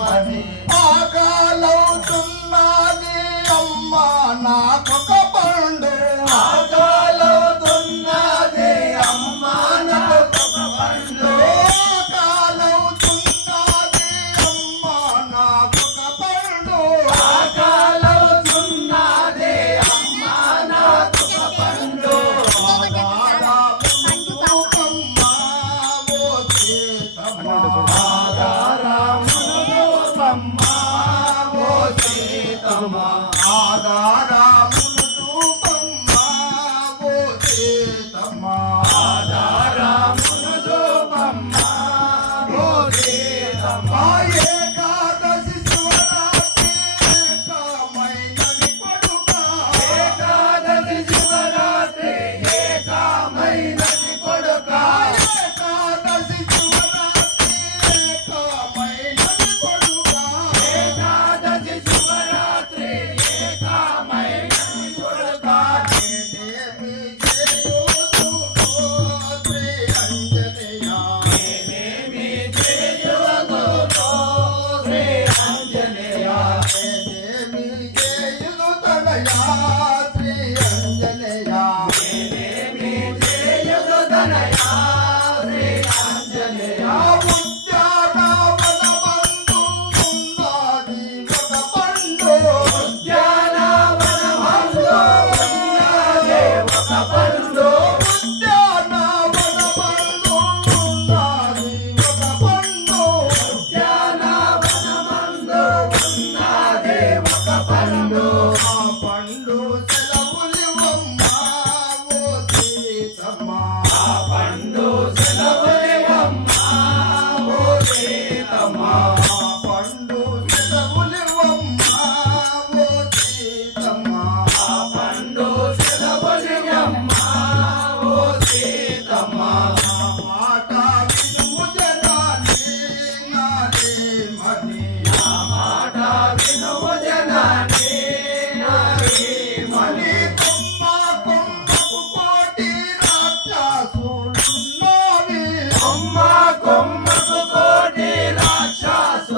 মানে పండు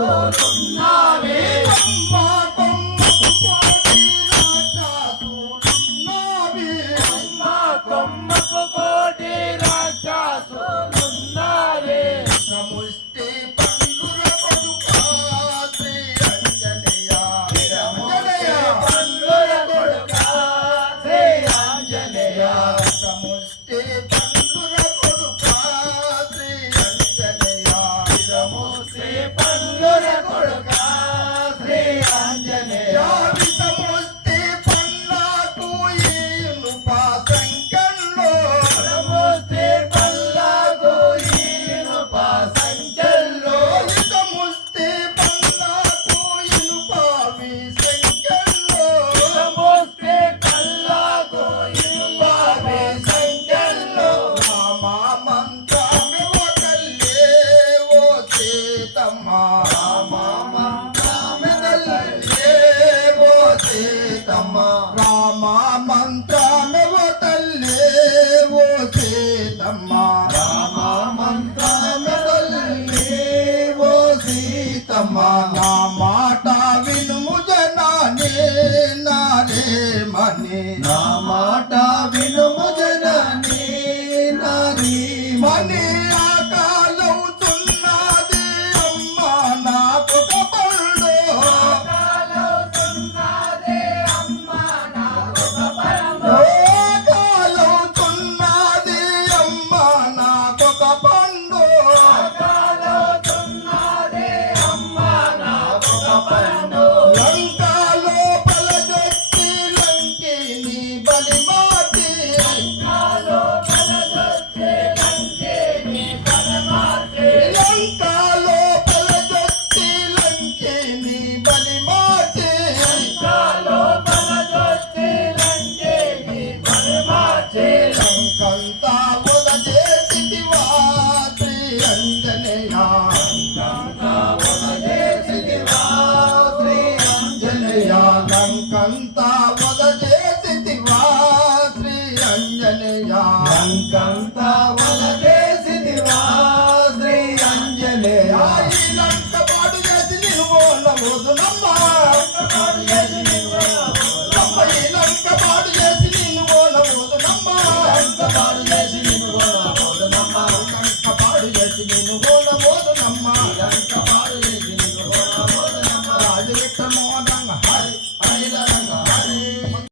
我等啊。সুন্দর করো ね。名前